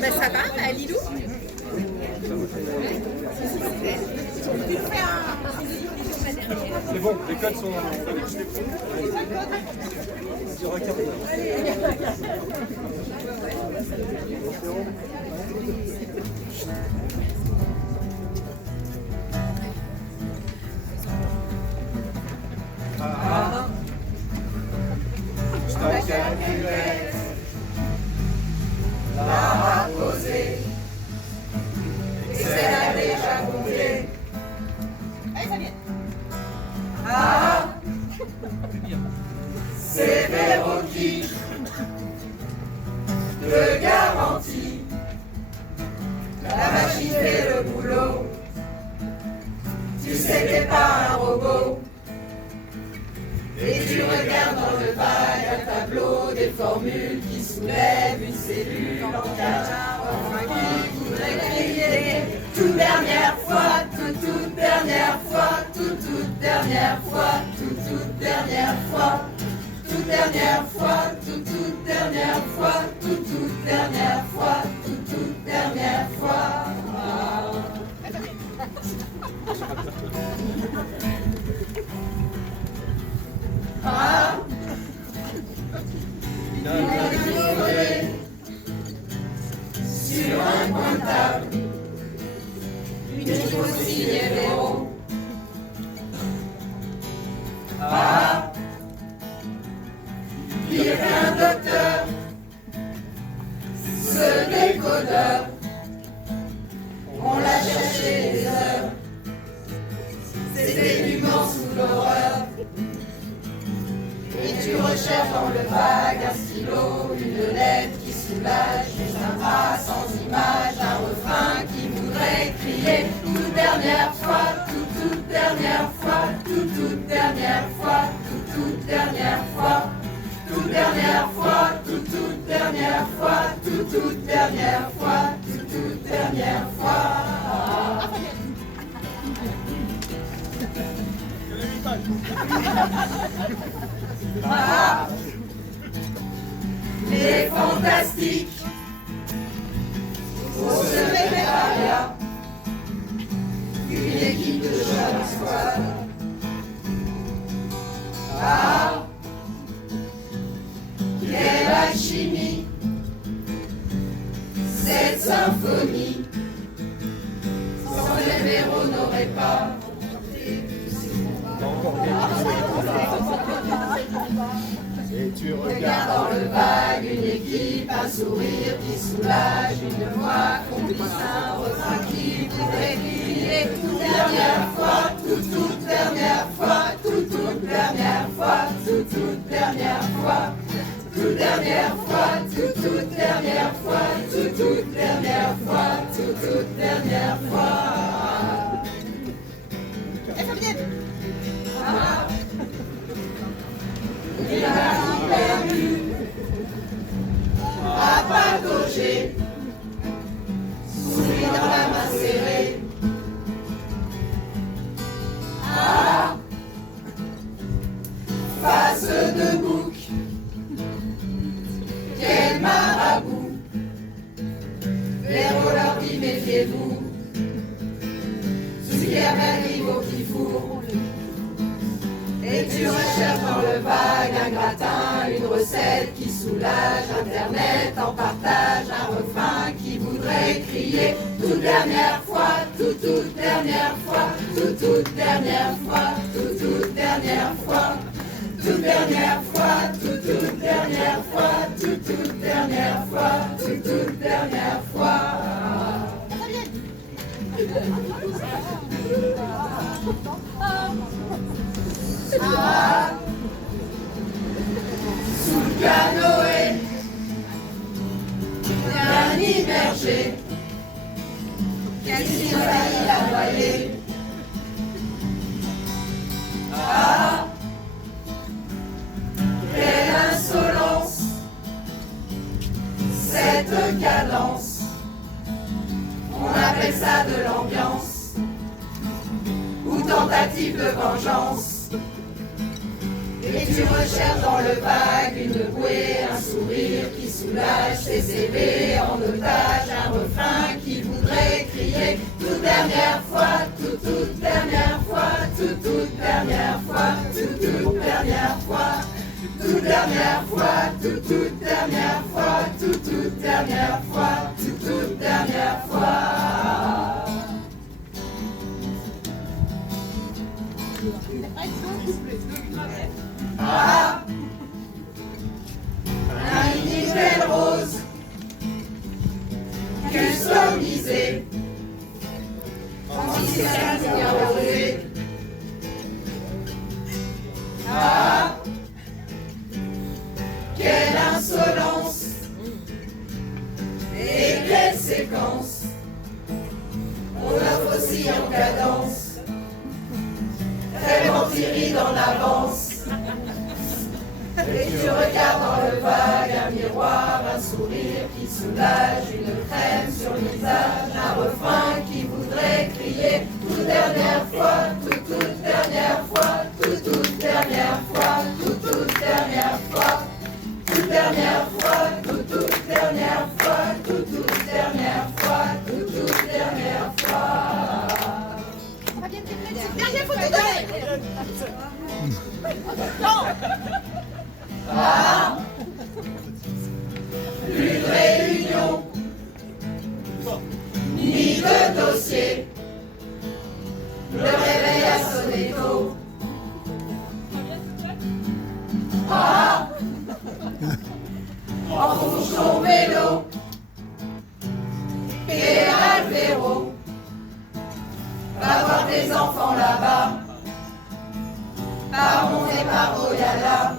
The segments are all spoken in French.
Ben, ça va, Lilou? C'est bon, les codes sont... La posée, et c'est la déjà gonflée. Allez, ça vient. Ah, c'est Véro qui te garantit. La machine fait le boulot. Tu sais t'es pas un robot. Et tu regardes dans le vague un tableau des formules qui soulèvent une cellule en cadre qui voudrait crier toute dernière fois, toute dernière fois, toute dernière fois, toute dernière fois, toute dernière fois, toute dernière fois, toute dernière fois, toute dernière fois. Ah, il a livré sur un coin de table une fausse signée Véro. Ah, pire qu'un docteur, ce décodeur, on l'a cherché des heures, c'était du vent sous l'horreur. Et tu recherches dans le vague un stylo, une lettre qui soulage, un bras sans image, un refrain qui voudrait crier toute dernière fois, toute dernière fois, toute dernière fois, toute dernière fois, toute dernière fois, toute dernière fois, toute dernière fois, toute dernière fois. Ah, les fantastiques, au secrétariat, une équipe de jeunes squad. Ah, quelle alchimie, cette symphonie, sans les Véro n'aurait pas. Et tu regardes dans le vague une équipe, un sourire qui soulage, une voix complice, un refrain qui voudrait crier toute dernière fois, toute dernière fois, toute dernière fois, toute dernière fois, toute dernière fois, toute dernière fois, toute dernière fois, toute dernière fois. Et ça vient. Ah, il a perdu à patauger, souris dans la main serrée. Ah, face de bouc, quel marabout. Véro leur dit méfiez-vous, ce qui a mal niveau qui fourre. Et tu recherches dans le vague un gratin, une recette qui soulage, Internet en partage, un refrain qui voudrait crier toute dernière fois, toute dernière fois, toute dernière fois, toute dernière fois, toute dernière fois, toute dernière fois, toute dernière fois, toute dernière fois. Ah, sous le canoë d'un immergé, qu'est-ce qu'il faillit la noyer. Ah, quelle insolence, cette cadence, on appelle ça de l'ambiance. tentative de vengeance. Et tu recherches dans le vague une bouée, un sourire qui soulage tes CV en otage, un refrain qui voudrait crier toute dernière fois, toute dernière fois, toute dernière fois, toute dernière fois, toute dernière fois, toute dernière fois, toute dernière fois, toute dernière fois. Ah, un univers rose, customisé, anti-synchronisé. Ah, quelle insolence et quelle séquence, on offre aussi en cadence, tellement tiride en avance. Et tu regardes dans le vague un miroir, un sourire qui soulage, une crème sur le visage, un refrain qui voudrait crier toute dernière fois, toute dernière fois, toute dernière fois, toute dernière fois, toute dernière fois, toute dernière fois, toute dernière fois, toute dernière fois. Dernière photo de Ah, plus de réunion, ni de dossier. Le réveil a sonné tôt. Ah, enfourche ton vélo, pédale véro, va voir tes enfants là-bas, par Mont et par Oyala.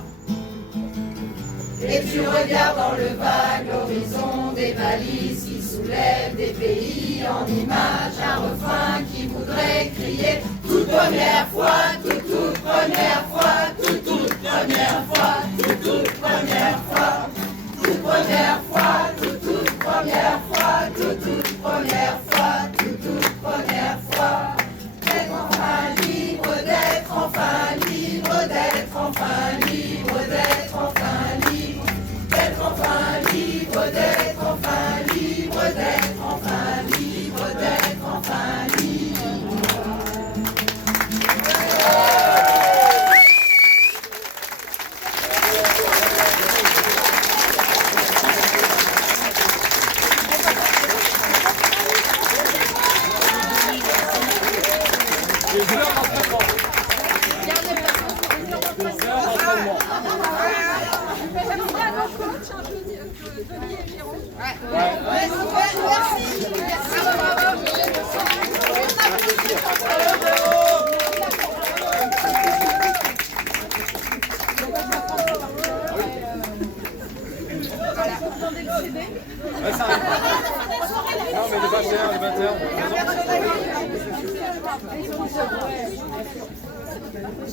Et tu regardes dans le vague l'horizon des balises qui soulèvent des pays en images, un refrain qui voudrait crier toute première fois, toute première fois, toute première fois, toute première fois, toute première fois, toute première fois, toute première fois, toute première fois. D'être enfin libre, d'être enfin libre, d'être enfin libre, d'être enfin libre, d'être enfin libre, d'être enfin libre, d'être enfin libre, d'être enfin libre. Non, mais le 21, le 21.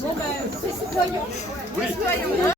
Bon ben, citoyons.